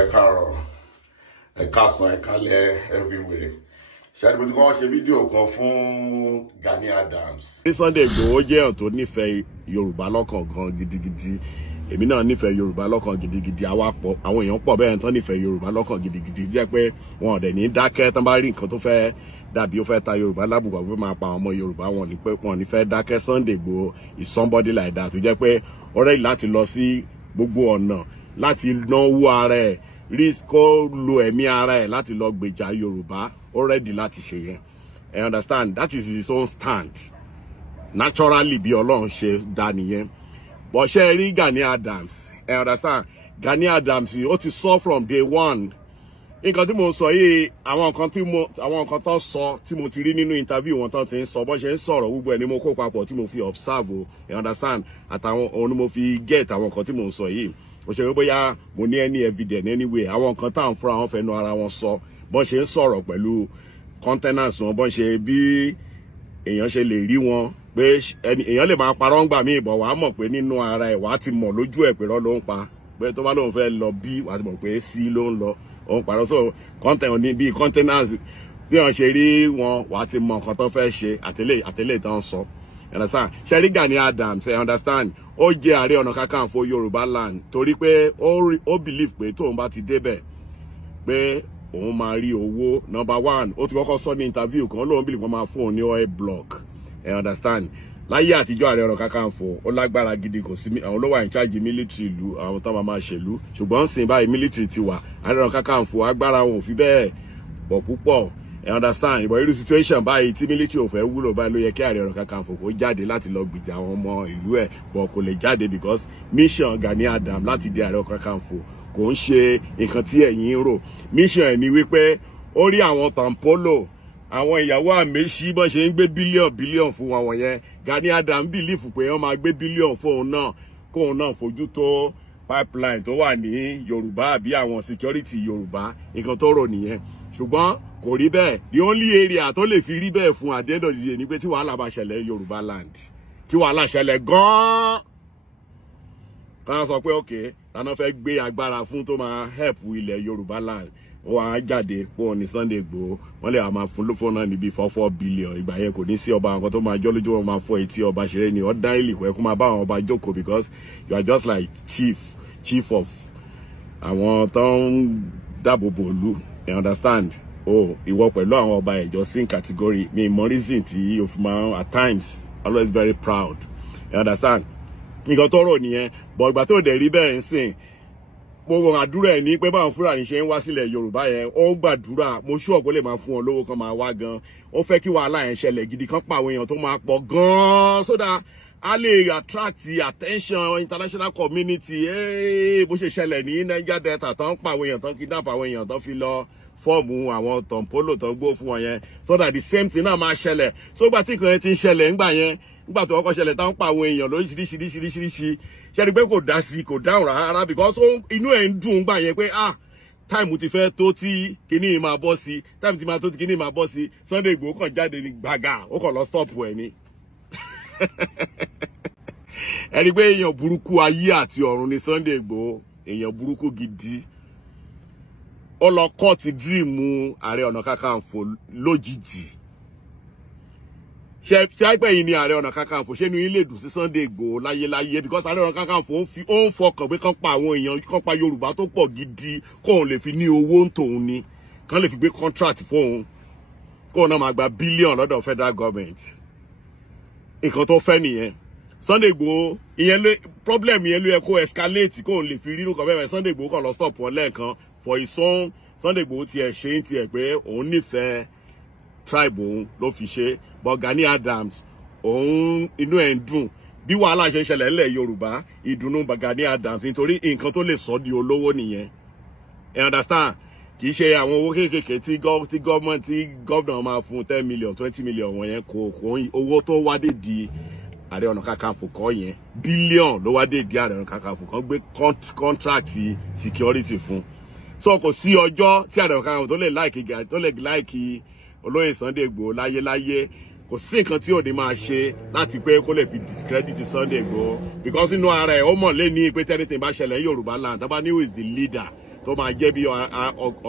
ẹ káàárọ̀, ẹ káàsán, ẹ kálẹ́ everywhere. Ṣé mo ti kọ́ ṣe fídíò kan fún Gani Adams. Sunday Igboho jẹ́ ọ̀n tó nífẹ̀ẹ́ Yorùbá lọ́kàn gan gidigidi. Èmi náà nífẹ̀ẹ́ Yorùbá lọ́kàn gidigidi. Àwọn èèyàn pọ̀ bẹ́ẹ̀ tán nífẹ̀ẹ́ Yorùbá lọ́kàn gidigidi. Jẹ́ pé wọn ò dẹ̀ ní dákẹ́ tán bá rí nǹkan tó fẹ́ dàbí ó fẹ́ ta Yorùbá lábùkù àbí máa pa ọmọ Yorùbá wọn ní pé wọn ní fẹ́ dákẹ́. Sunday Igboho is somebody like that. Tó jẹ́ pé ọ̀rẹ́ láti lọ sí gbogbo ọ̀nà láti náwó ara ẹ̀ risk kó lo ẹ̀mí ara ẹ̀ láti lọ gbèjà Yorùbá already láti ṣe yẹn. I understand that is his own stand naturally bí Ọlọ́run ṣe dá nìyẹn. But ṣe rí Gani Adams, I understand Gani Adams ó ti sọ from day one. Nǹkan tí mo sọ yìí àwọn nǹkan tó sọ tí mo ti rí nínú interview wọn tán ti ń sọ bó ṣe ń sọ̀rọ̀ gbogbo ẹ̀ ni mo kó papọ̀ tí mo fi observe o, I understand àtàwọn òun ni mo fi get àwọn nǹkan tí mo ń sọ yìí. Mo ṣe bóyá mo ní any evidence anyway àwọn nǹkan táwọn fúnra wọn fẹnu ara wọn sọ bó ṣe ń sọ̀rọ̀ pẹ̀lú contenance wọn bó ṣe bí èèyàn ṣe lè rí wọn pé èèyàn lè máa parọ́ ń gbà mí ìbọ̀ wàá mọ̀ pé nínú ara ẹ̀ wàá ti mọ̀ lójú ẹ̀ pé rọ́ ló ń pa pé tó bá lóun fẹ́ lọ bí wàá ti mọ̀ pé sí ló ń lọ òun parọ́ so content ní bí contenance bí wọ́n ṣe rí wọn wàá ti mọ̀ nǹkan tó fẹ́ ṣe àtẹlẹ́ tó ń sọ. Understand? Ṣé rí Gani Adams, I understand ó jẹ́ Ààrẹ Ọ̀nà Kakanfò Yorùbá land torí pé ó believe pé tóun bá ti débẹ̀ pé òun máa rí owó. Number one ó ti kọ́kọ́ sọ ní interview kan lóun believe wọ́n máa fún òun ní oil block. I understand láyé àtijọ́ Ààrẹ Ọ̀nà Kakanfò ó lágbára gidi kò sí àwọn ló wà in charge military ìlú àwọn tó máa ṣèlú ṣùgbọ́n sìn báyìí military ti wà Ààrẹ Ọ̀nà Kakanfò agbára wọn ò fi bẹ́ẹ̀ pọ̀ púpọ̀. I understand ìbọn irú situation báyìí tí military ò fẹ́ wúlò báyìí ló yẹ kí Ààrẹ Ọ̀nà Kakanfò kó jáde láti lọ gbìjà àwọn ọmọ ìlú ẹ̀ bọ̀ kò lè jáde because mission Gani Adams láti di Ààrẹ Ọ̀nà Kakanfò kò ń ṣe nǹkan tí ẹ̀yin ń rò. Mission ẹ̀ ni wípé ó rí àwọn Ponpele àwọn ìyàwó àmẹ́sí bọ́n ṣe ń gbé bílíọ̀n fún wọn yẹn Gani Adams bìlífù pé wọ́n máa gbé bílíọ̀n fóun náà kóun náà fojú tó pipeline tó wà ní Yorùbá àbí àwọn security Yorùbá nǹkan tó rò nìyẹn ṣùgbọ́n kò rí bẹ́ẹ̀. The only area tó lè fi rí bẹ́ẹ̀ fún at the end of the day ni pé tí wàhálà bá ṣẹlẹ̀ Yorùbá land kí wàhálà ṣẹlẹ̀ gan-an táwọn sọ pé okay táwọn fẹ́ gbé agbára fún tó máa help ilẹ̀ Yorùbá land ó wàá jáde pọ̀ ní Sunday Igboho wọ́n lè máa fún lófò náà níbi 4 billion ìgbà yẹn kò ní sí ọba nǹkan tó máa jọ́ lójú wọn máa fọ etí ọba ṣeré ni ordinarily kò yẹ kó máa bá àwọn ọba jókòó because you are just like chief of àwọn tó ń dáàbò bò ìlú. You understand? Ìwọ pẹ̀lú àwọn ọba ẹ̀jọ́ sin category mi mọ reason tí o fi máa at times always very proud. You understand? Nǹkan tó rò nìyẹn but ìgbà tó dẹ̀ rí bẹ́ẹ̀ ń sìn gbogbo àdúrà ẹ̀ ní pé báwọn Fúlàní ṣe ń wá sílẹ̀ Yorùbá yẹn ó ń gbàdúrà mo ṣú ọ̀pọ̀ lè máa fún wọn lówó kan máa wá gan ó fẹ́ kí wàhálà yẹn ṣẹlẹ̀ gidi kan pa àwọn èèyàn tó máa pọ̀ gan so that a lè attract attention international community bó ṣe ṣẹlẹ̀ ní Niger Delta tán pa àwọn èèyàn tán kidnap àwọn èèyàn tán fi lọ fọ́ọ̀mù àwọn Ponpele tán gbó fún wọn yẹn so that the same thing náà máa ṣẹlẹ̀ so gbà tí nǹkan yẹn ti ń ṣẹlẹ̀ ńgbà yẹn nígbà tó kọ́kọ́ ṣẹlẹ̀ táwọn pa àwọn èèyàn lóríṣiríṣi ṣe ni pé kò dá sí kò dáhùn rárá because inú ẹ̀ ń dùn ńgbà yẹn pé táìmù ti fẹ́ tó tí kinní máa bọ́ sí táìmù ti máa tó tí kinní máa bọ́ sí Sunday Igboho kàn jáde ní gbàgà ó kàn lọ stop ẹ̀ ni. ẹni pé èèyàn burúkú ayé àti ọ̀run ni Sunday Igboho èèyàn burúkú gidi ó lọ kọ́ọ̀tì díìmù Ààrẹ Ọ̀nà Kakanfò lójijì ṣe àìpẹ́ yìí ni Ààrẹ Ọ̀nà Kakanfò ṣé ní ilé dùn sí Sunday Igboho láyéláyé because Ààrẹ Ọ̀nà Kakanfò ó ń fọkàn pé kán pa àwọn èèyàn kán pa Yorùbá tó pọ̀ gidi kóun lè fi ní owó ń tòun ni kán lè fi gbé contract fóun kóun náà máa gba bílíọ̀n lọ́dọ̀ federal government nǹkan tó fẹ́ nìyẹn. Sunday Igboho ìyẹn ló problem yẹn ló yẹ kó escalate kóun lè fi rírun kan bẹ́ẹ̀ Sunday Igboho kàn lọ stop wọn lẹ́ẹ̀kan for his own. Sunday Igboho tiẹ̀ ṣe ń tiẹ̀ pé òun nífẹ̀ẹ́ tribe òun ló fi ṣe but Gani Adams òun inú ẹ̀ ń dùn bí wàhálà ṣe ń ṣẹlẹ̀ ńlẹ̀ Yorùbá ìdùnnú Gani Adams nítorí nǹkan tó lè sọ di olówó nìyẹn. You understand? Kì í ṣe àwọn owó kéékèèké tí gọ́ọ̀nà máa fún 10 million 20 million wọ̀nyẹn kò owó tó wá dé di Ààrẹ Ọ̀nà Kakanfò kọ́ yẹn bílíọ̀n ló wá dé di Ààrẹ Ọ̀nà Kakanfò kan gbé contract security fún so kò sí ọjọ́ tí Ààrẹ Ọ̀nà Kakanfò tó lè láìkì olóyè Sunday Igboho láyéláyé kò sí nǹkan tí òde máa ṣe láti pé kó lè fi discredit Sunday Igboho because inú ara ẹ̀ ó mọ̀ lé ní pé tẹ́lifíṣàn bá ṣẹlẹ̀ Yorùbá land tó bá ní who is the leader tó máa jẹ́ bí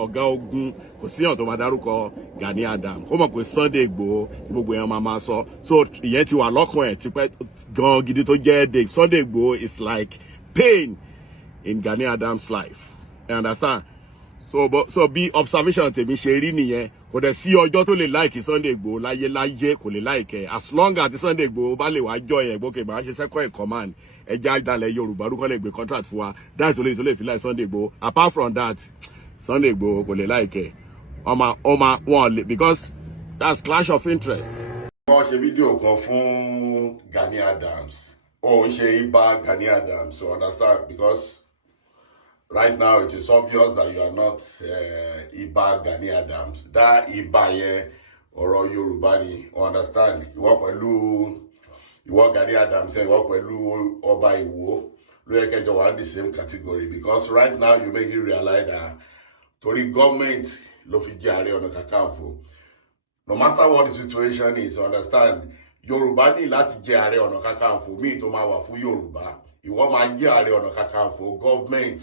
ọ̀gá ogun kò síyàn tó máa dárúkọ Gani Adams ó mọ̀ pé Sunday Igboho gbogbo yẹn máa sọ so ìyẹn ti wà lọ́kàn ẹ̀ tipẹ́ gan gidi tó jẹ́ headache. Sunday Igboho is like pain in Gani Adams' life, you understand? So bí observation tèmi ṣe rí nìyẹn kò dẹ̀ sí ọjọ́ tó lè like Sunday Igboho láyé kò lè like as long as Sunday Igboho bá lè wá join ẹ̀ gbókè bá ṣe second in command ẹja ìdálẹ̀ Yorùbá orúkọ lè gbé contract fún wa that's only tó lè fi like Sunday Igboho. Apart from that Sunday Igboho kò lè like ẹ̀ because that's clash of interest. wọ́n ṣe fídíò kan fún Gani Adams ó ń ṣe ibà Gani Adams so understand because right now it is obvious that you are not ibà Gani Adams that ibà yẹn ọ̀rọ̀ Yorùbá ni understand ìwọ Gani Adams ìwọ pẹ̀lú ọba Ìwó ló yẹ kẹjọ wà the same category because right now you make it realize that torí government ló fi jẹ Ààrẹ Ọ̀nà Kakanfò no matter what the situation is understand Yorùbá ní láti jẹ Ààrẹ Ọ̀nà Kakanfò míì tó máa wà fún Yorùbá ìwọ máa jẹ Ààrẹ Ọ̀nà Kakanfò government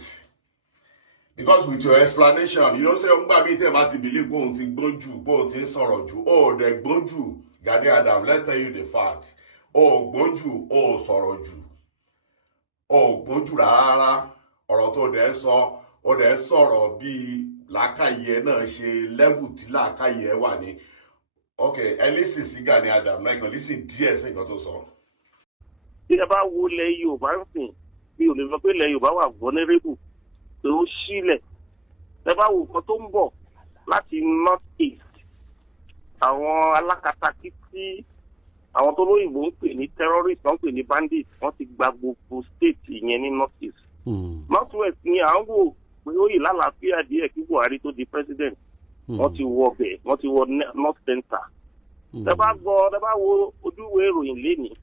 because with your explanation you know say ngba mi te ma ti believe go on ti gbonju bo ti sọ̀rọ̀ jù o de gbonju Gani Adams let's tell you the fact o gbonju o sọ̀rọ̀ jù o gbonju rárá ọ̀rọ̀ tó dé sọ o dé sọ̀rọ̀ bí làákàyè náà ṣe level tí làákàyè wà ní okay listen sí Gani Adams like listen díẹ̀ sí nǹkan tó sọ. Tí ẹ bá wo lẹ Yorùbá nsìn bí o lè sọ pé lẹ Yorùbá wà vulnerable pé ó sílẹ̀ ẹ bá wo nǹkan tó ń bọ̀ láti north east àwọn alákatakítí àwọn tó lóyìnbó ń pè ní terrorist wọ́n ń pè ní bandit wọ́n ti gba gbogbo state yẹn ní north east. North west ni à ń wò pé ó yìí lálàáfíà díẹ̀ kí Buhari tó di president wọ́n ti wọ bẹ̀ wọ́n ti wọ north center. ẹ bá wo ojúwe ìròyìn lénìí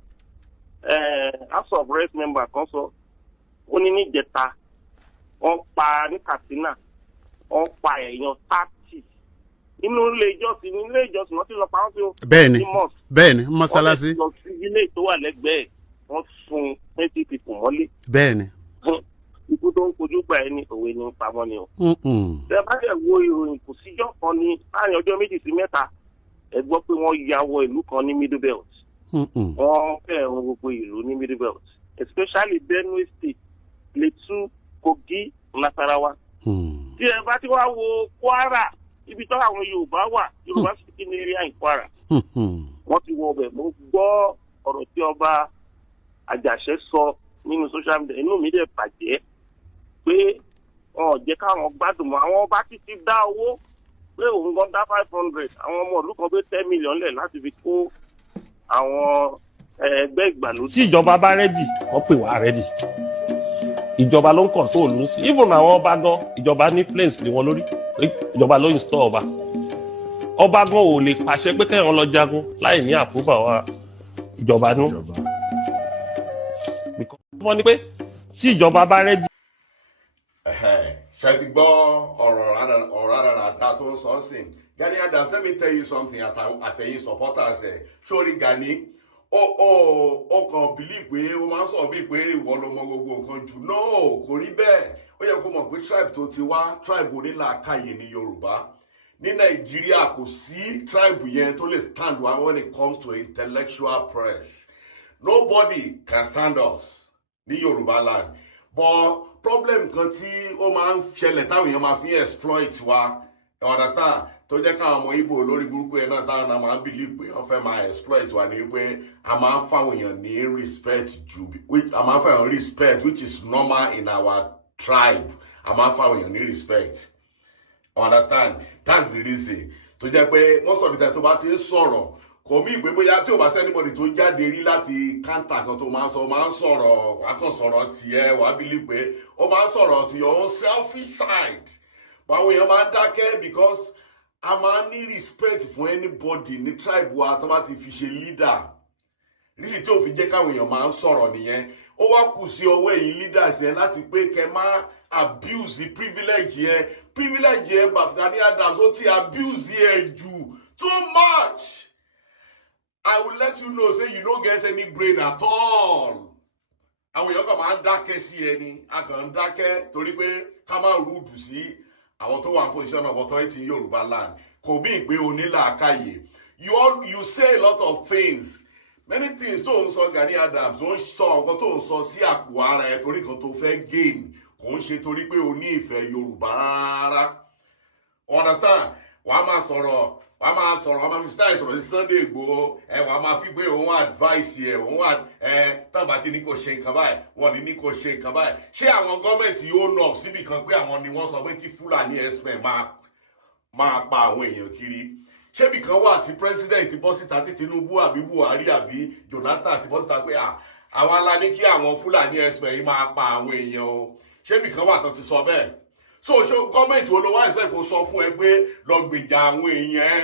house of rest member kan sọ ó ní níjẹta wọ́n pa ní Katsina wọ́n pa èèyàn 30 nínú ilé ìjọsìn wọ́n ti lọ pa wọ́n sí o. bẹ́ẹ̀ni mọ́sálásí. wọ́n lọ sí ilé tó wà lẹ́gbẹ̀ẹ́ wọ́n sun 20 people mọ́lé. bẹ́ẹ̀ni. ikú tó ń kojú gbà ẹni òwe ni ń pamọ́ ni o. ṣé bá dẹ̀ wo ìròyìn kò síjọ́ kan ní láàrin ọjọ́ 2 sí 3 ẹ gbọ́ pé wọ́n ya wọ ìlú kan ní Middle Belt. wọ́n fẹ́ẹ̀ run gbogbo ìlú ní Middle Belt especially Benue State Plateau Kogi Nasarawa. Tí ẹ bá ti wá wo Kwara ibi tó àwọn Yorùbá wà Yorùbá speaking area in Kwara wọ́n ti wọ ọbẹ̀ mo gbọ́ ọ̀rọ̀ tí ọba Àjàṣẹ́ sọ nínú social media inú mi dẹ̀ bàjẹ́ pé wọn ò jẹ́ káwọn gbádùn mọ́ àwọn ọba títí dá owó pé òun gan dá 500 àwọn ọmọ ìlú kan pé 10 million lẹ̀ láti fi kó àwọn ẹgbẹ́ ìgbàlódé. Tí ìjọba bá rẹ́dì wọ́n pè wá rẹ́dì ìjọba ló ń control lù sí even àwọn ọba gan ìjọba ní flames lé wọn lórí ìjọba ló install ọba gan ò lè pàṣẹ pé kẹ́hìn lọ jagun láì ní àpòbà wa ìjọba nú. wọ́n ní pé tí ìjọba bá rẹ́dì. ṣe ti gbọ́ ọ̀rọ̀ àdá tó ń sọ sí Gani Adams, let me tell you something àtẹ̀yìn supporters ẹ̀ sórí Gani ó kàn believe pé ó máa ń sọ bíi pé ìwọ ló mọ gbogbo nǹkan jù no kò rí bẹ́ẹ̀ ó yẹ kó mọ̀ pé tribe tó ti wá tribe onílàákàyè ní Yorùbá ní Nàìjíríà kò sí tribe yẹn tó lè stand wa when it comes to intellectual press nobody can stand us ní Yorùbá land but problem kan tí ó máa ń ṣẹlẹ̀ táwọn èèyàn máa fi exploit wa you understand tó jẹ́ káwọn ọmọ Ìgbò lórí burúkú ẹ̀ náà táwọn náà máa ń believe pé wọ́n fẹ́ máa exploit wa ní wípé a máa ń fáwọn èèyàn ní respect a máa ń fáwọn respect which is normal in our tribe a máa ń fáwọn èèyàn ní respect you understand that's the reason tó jẹ́ pé most of the time tó bá ti ń sọ̀rọ̀ kò mí ìgbé bóyá tí ò bá sẹ́nibọ̀dì tó jáde rí láti kántà kan tó máa ń sọ̀rọ̀ wàá kàn sọ̀rọ̀ tiẹ̀ wàá believe pé ó máa ń sọ̀rọ̀ to your own selfish side báwọn èèyàn máa ń dákẹ́ because a máa ní respect fún anybody ní tribe wa tó bá ti fi ṣe leader nísìsiyìí tí ò fi jẹ́ káwọn èèyàn máa ń sọ̀rọ̀ nìyẹn ó wá kù sí ọwọ́ èyí leaders yẹn láti pé kẹ́ máa abuse the privilege yẹn Gani Adams ó ti abuse yẹn jù too much. I will let you know say you don't get any brain at all. Àwọn èèyàn kan máa ń dákẹ́ sí ẹni a kàn ń dákẹ́ torí pé ká má rúdù sí àwọn tó wà ní position of authority in Yorùbá land kò bí ìpè onílàákàyè. You say a lot of things, many things tó ń sọ Gani Adams ó ń sọ nǹkan tó ń sọ sí àpò ara ẹ torí kan tó fẹ́ gain kò ń ṣe torí pé o ní ìfẹ́ Yorùbá rárá. Understand? Wàá máa sọ̀rọ̀ wàá máa fi style sọ̀rọ̀ sí Sunday Igboho wàá máa fi pé òun advice ẹ̀ òun tábà tí ní kò ṣe nǹkan báyìí wọ́n ní kò ṣe nǹkan báyìí. Ṣé àwọn gọ́ọ̀mẹ̀ntì yóò nọ̀ síbì kan pé àwọn ni wọ́n sọ pé kí Fúlàní herdsmen máa pa àwọn èèyàn kiri? Ṣébì kan wà tí president bọ́ síta tí Tinubu àbí Buhari àbí Jonathan ti bọ́ síta pé àwa la ní kí àwọn Fúlàní herdsmen yìí máa pa àwọn èèyàn o? Ṣébì kan wà tó ti sọ bẹ́ẹ̀? So gọ́ọ̀mẹ̀ntì wo ló wá expect kó sọ fún ẹ pé lọ gbèjà àwọn èèyàn?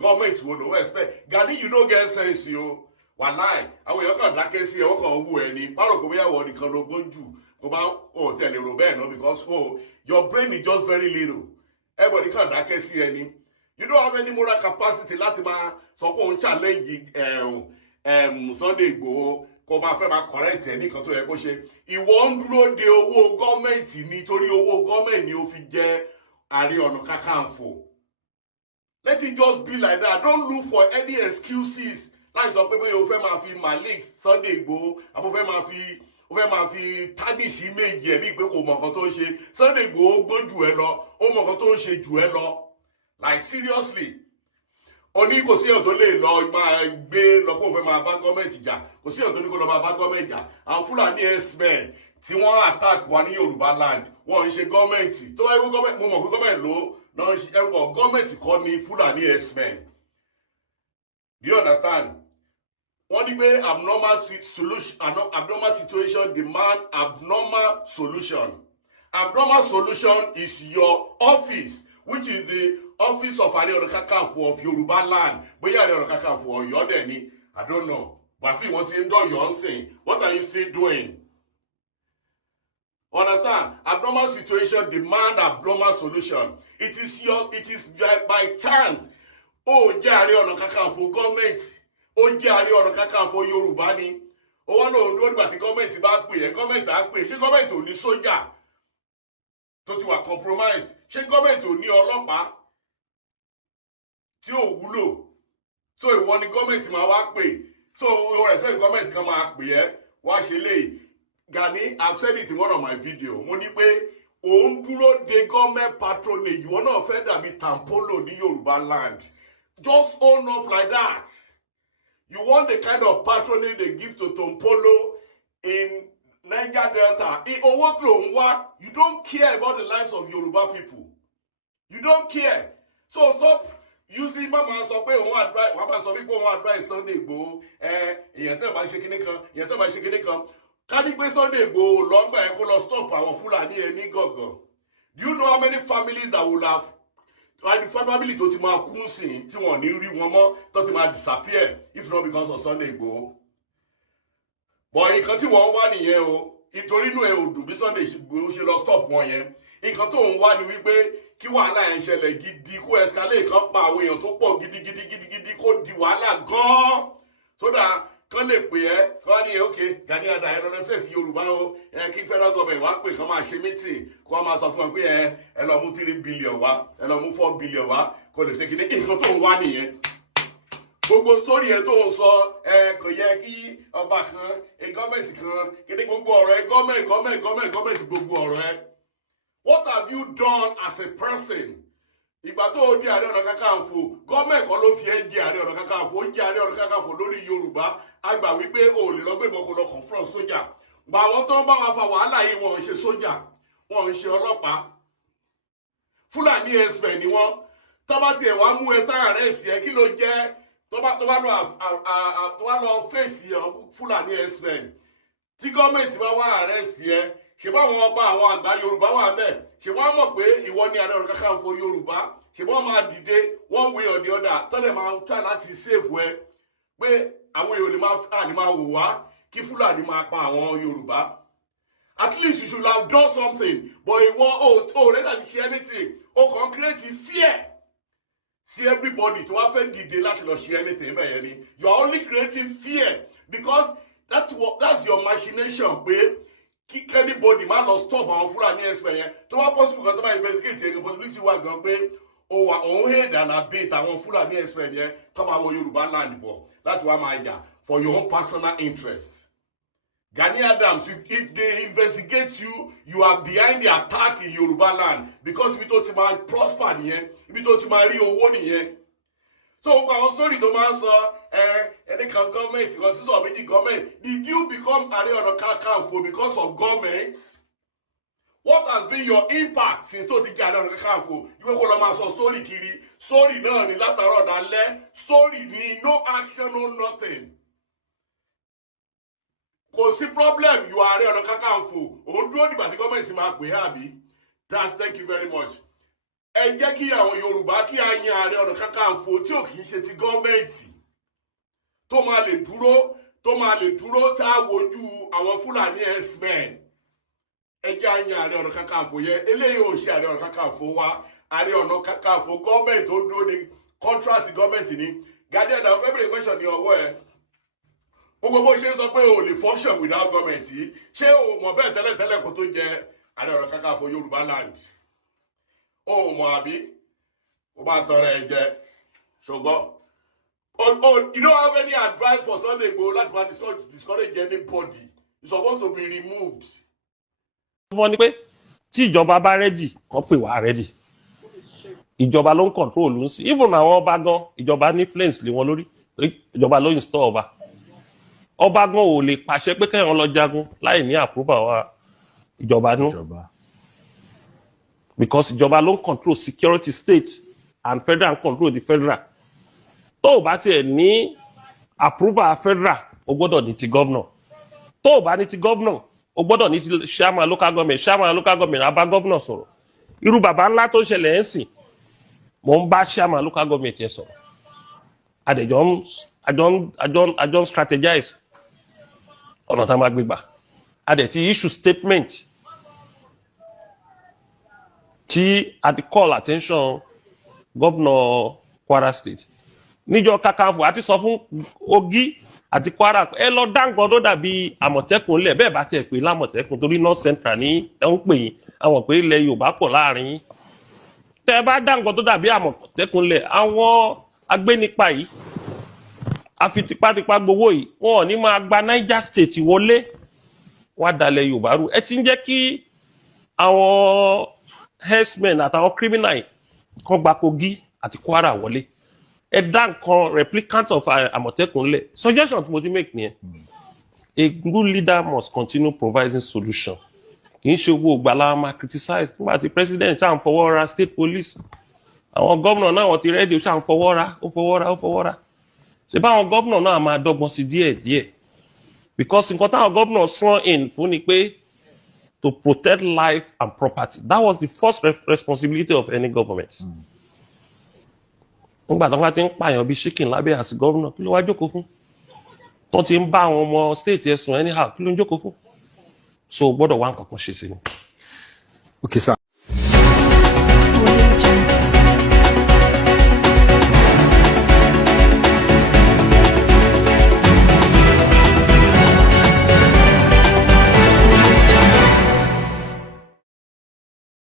Gọ́ọ̀mẹ̀ntì wo ló wá expect? Gani, you no get sense o. Wàláì àwọn èèyàn kàn dákẹ́ sí ẹ wọ́n kàn wú ẹ ní. Má rò pé bóyá wọ́n nìkan ló gbọ́n jù kó bá tẹ̀lé ro bẹ́ẹ̀ náà because your brain is just very little. Everybody kàn dákẹ́ sí ẹ ní. You don't have any moral capacity láti máa sọ pé òun challenge Sunday Igboho kó máa fẹ́ máa correct ẹ̀ nìkan tó yẹ kó ṣe. Ìwọ ń dúró de owó gọ́ọ̀mẹ̀ntì nítorí owó gọ́ọ̀mẹ̀ntì ni ó fi jẹ́ Ààrẹ Ọ̀nà Kakanfò. Let it just be like that. Don't look for any excuses. Láì sọ pé bóyá o fẹ́ máa fi Malik Sunday Igboho àbò fẹ́ máa fi tábìsì méjì ẹ̀ bíi pé kò mọ̀ nǹkan tó ń ṣe. Sunday Igboho gbọ́n jù ẹ lọ, ó mọ̀ nǹkan tó ń ṣe jù ẹ lọ. Like seriously. Oni kò sí èèyàn tó lè lọ máa gbé lọ kó fẹ́ máa bá gọ́ọ̀mẹ̀ntì jà. Kò sí èèyàn tó ní kó lọ máa bá gọ́ọ̀mẹ̀ntì jà. Àwọn Fúlàní herdsmen tí wọ́n attack wa ní Yorùbá land wọ́n ń ṣe gọ́ọ̀mẹ̀ntì. Tó wáyé gọ́ọ̀mẹ̀ntì mo mọ̀ pé gọ́ọ̀mẹ̀ntì ló náà ń ṣe ẹ̀rọ gọ́ọ̀mẹ̀ntì kọ́ ní Fúlàní herdsmen. Do you understand? Wọ́n ní pé abnormal situation demand abnormal solution. Abnormal solution is your office, which is the office of Ààrẹ Ọ̀nà Kakanfò of Yorùbá land. Bóyá Ààrẹ Ọ̀nà Kakanfò Ọ̀yọ́ dẹ̀ ni, I don't know. But bí wọ́n ti ń dọ̀yọ́ ń sìn, what are you still doing? Understand? Abnormal situation demand abnormal solution. It is by chance. Ó jẹ́ Ààrẹ Ọ̀nà Kakanfò gọ́ọ̀mẹ̀ntì. Ó jẹ́ Ààrẹ Ọ̀nà Kakanfò Yorùbá ni. Ó wá lóun dúró nígbà tí gọ́ọ̀mẹ̀ntì bá pè é, gọ́ọ̀mẹ̀ntì á pè é. Ṣé gọ́ọ̀mẹ̀ntì ò ní sójà tó ti wà compromise? Ṣé gọ́ọ̀mẹ̀ntì ò ní ọlọ́pàá tí ò wúlò? So ìwọ ni gọ́ọ̀mẹ̀ntì máa wá pè. So o respect gọ́ọ̀mẹ̀ntì kan máa pè ẹ́ wá ṣe lè. Gani, I've said it in one of my videos. Mo ní pé òun dúró de government patronage. Ìwọ náà fẹ́ dàbí Tampolo ní Yorùbá land. Just own up like that. You want the kind of patronage they give to Tampolo in Niger Delta. Owó tó ń wá, you don't care about the lives of Yoruba people. You don't care. So stop using mama sọ pé òun advice, wọ́n bá sọ wípé òun advice Sunday Igboho, èèyàn tẹ́ bá ṣe kíní kan, èèyàn tẹ́ bá ṣe kíní kan. Ká ní pé Sunday Igboho lọ́gbà ẹ̀ kó lọ stop àwọn Fúlàní ẹ̀ ní gọ̀gọ̀. Do you know how many families that will have family tó ti máa kú sí tí wọ́n ní rí wọn mọ́ tó ti máa disappear if not because of Sunday Igboho? But nǹkan tí wọ́n wá nìyẹn o. Nítorí inú ẹ̀ ò dùn bí Sunday Igboho ṣe lọ stop wọn yẹn. Nǹkan tó ń wá ni wípé kí wàhálà yẹn ṣẹlẹ̀ gidi kó escalate kan pa àwọn èèyàn tó pọ̀ gidigidi kó di wàhálà gan-an. Sódà kán lè pè ẹ́ kán ní okay Gani Adams ẹ̀rọ represent Yorùbá o kí federal government wá pè kán máa ṣe meeting kó wọ́n máa sọ fún ẹ pé ẹ lọ mú 3 billion wá ẹ lọ mú 4 billion wá kó lè ṣe kí ní nǹkan tó ń wá nìyẹn. Gbogbo story ẹ tó ń sọ kò yẹ kí ọba kan gọ́ọ̀mẹ̀ntì kan kéde gbogbo ọ̀rọ̀ ẹ gọ́ọ̀mẹ̀ntì gbogbo ọ̀rọ̀ ẹ. What have you done as a person? Ìgbà tó o di Ààrẹ Ọ̀nà Kakanfò gọ́ọ̀mẹ̀ntì kan ló fi ẹ́ jẹ Ààrẹ Ọ̀nà Kakanfò ó jẹ Ààrẹ Ọ̀nà Kakanfò lórí Yorùbá àgbà wípé o lè lọ gbé ìbọn kó lọ confront sójà. Gbà àwọn tó ń bá wa fa wàhálà yìí wọn ń ṣe sójà wọn ń ṣe ọlọ́pàá. Fúlàní herdsmen ni wọ́n. Tó bá tiẹ̀ wá mú ẹ tá àrẹ́sì ẹ kí ló jẹ́ tó bá lọ fèsì Fúlàní herdsmen tí gọ́ọ̀mẹ̀ntì bá wá àrẹ́sì ẹ ṣe bá wọn ọba àwọn àgbà Yorùbá wà bẹ́ẹ̀ ṣe wọ́n mọ̀ pé ìwọ ni Ààrẹ Ọ̀nà Kakanfò Yorùbá ṣe wọ́n máa dìde one way or the other tọ́lẹ̀ máa try láti save ẹ pé àwọn èèyàn lè máa wò wá kí Fúlàní máa pa àwọn Yorùbá. At least you should have done something but ìwọ ò rẹ́dà ti ṣe anything o kàn create fear sí everybody tó wá fẹ́ dìde láti lọ ṣe anything bẹ́ẹ̀ yẹn ni you are only creating fear because that's your machination pé kí anybody má lọ stop àwọn Fúlàní ẹ̀sìn yẹn tó bá possible kan tó bá investigate yẹn possibility wà gan pé òun hate and abate àwọn Fúlàní ẹ̀sìn yẹn kọ́ máa wọ Yorùbá land bọ̀ láti wá máa jà for your own personal interest. Gani Adams, if they investigate you, you are behind the attack in Yoruba land because ibi tó ti máa prosper nìyẹn, ibi tó ti máa rí owó nìyẹn. So àwọn story tó máa ń sọ ẹni kan government kan sísọ méjì government, did you become Ààrẹ Ọ̀nà Kakanfò because of government? What has been your impact since tó ti jẹ́ Ààrẹ Ọ̀nà Kakanfò? Ìwé kó lọ máa sọ story kiri, story náà ni látàárọ̀ dalẹ́, story ni no action no nothing. Kò sí problem, you are Ààrẹ Ọ̀nà Kakanfò, òun dúró dìgbà tí gọ́ọ̀mẹ̀ntì máa pè é àbí? Thank you very much. Ẹ jẹ́ kí àwọn Yorùbá kí a yan Ààrẹ Ọ̀nà Kakanfò tí ò kì í ṣe ti gọ́ọ̀mẹ̀ntì tó máa lè dúró tá a wojú àwọn Fúlàní herdsmen. Ẹ jẹ́ a yan Ààrẹ Ọ̀nà Kakanfò yẹn, eléyìí ò ṣe Ààrẹ Ọ̀nà Kakanfò wa, Ààrẹ Ọ̀nà Kakanfò gọ́ọ̀mẹ̀ntì tó ń dúró ní contract gọ́ọ̀mẹ̀ntì ni. Gani Adams fẹ́ bèrè question ní ọwọ́ ẹ. Gbogbo bó ṣe ń sọ pé o lè function without government yìí, ṣé o mọ̀ bẹ́ẹ̀ tẹ́lẹ̀tẹ́lẹ̀ kó tó jẹ Ààrẹ Ọ̀nà Kakanfò Yorùbá land? O mọ̀ àbí? O máa tọrọ ẹ jẹ. Ṣùgbọ́n you don't have any advice for Sunday Igboho láti máa discourage anybody. It's supposed to be removed. Wọ́n ní pé tí ìjọba bá rẹ́dì kàn pè wá rẹ́dì. Ìjọba ló ń control ń sí. Even àwọn ọba gan, ìjọba ní influence lé wọn lórí. Ìjọba ló install ọba. Ọba gan ò lè pàṣẹ pé kẹ́yàn lọ jagun láì ní approval wa ìjọba nú. Because ìjọba ló ń control security state and federal control the federal. Tó o bá tiẹ̀ ní approval federal, o gbọ́dọ̀ ní ti governor. Tó o bá ní ti governor, o gbọ́dọ̀ ní ti chairman local government á bá governor sọ̀rọ̀. Irú bàbá ńlá tó ń ṣẹlẹ̀ ń sìn, mò ń bá chairman local government yẹn sọ̀rọ̀. Àjọ strategize ọ̀nà tá a máa gbé gbà. A dẹ̀ ti issue statement tí a ti call attention governor Kwara State. Níjọ́ Kakanfò àti sọ fún Ogi àti Kwara ẹ lọ dá nǹkan tó dàbí Àmọ̀tẹ́kùn lẹ̀ bẹ́ẹ̀ bá tiẹ̀ pé lámọ̀tẹ́kùn torí North Central ní ẹ ń pè yín àwọn pé ilẹ̀ Yorùbá pọ̀ láàrin yín. Tẹ́ ẹ bá dá nǹkan tó dàbí Àmọ̀tẹ́kùn lẹ̀ àwọn agbénipa yìí àfi tipátipá gbowó yìí wọn ò ní máa gba Niger State wọlé wá dalẹ̀ Yorùbá rú. Ẹ ti ń jẹ́ kí àwọn herdsmen àtàwọn criminal kan gba Kogi àti Kwara wọlé. Ẹ dá nǹkan replicant of Àmọ̀tẹ́kùn lẹ̀. Suggestion tí mo ti make nìyẹn. A good leader must continue providing solution. Kì í ṣe owó ògbàlà máa criticize. Nígbà tí president ṣáà ń fọwọ́ ra state police. Àwọn gómìnà náà wọ́n ti rẹ́dí ó ṣáà ń fọwọ́ ra. Ṣé báwọn gómìnà náà máa dọ́gbọ́n sí díẹ̀. Because nǹkan táwọn gómìnà sworn in fún ni pé to protect life and property. That was the first responsibility of any government. Nígbà tó ń bá ti ń pààyàn bíi chicken lábẹ́ àti gómìnà kí ló wá jókòó fún? Tó ti ń bá àwọn ọmọ state ẹ̀sùn anyhow kí ló ń jókòó fún? So gbọ́dọ̀ wá nǹkan kan ṣe sí ni. Okay, sir.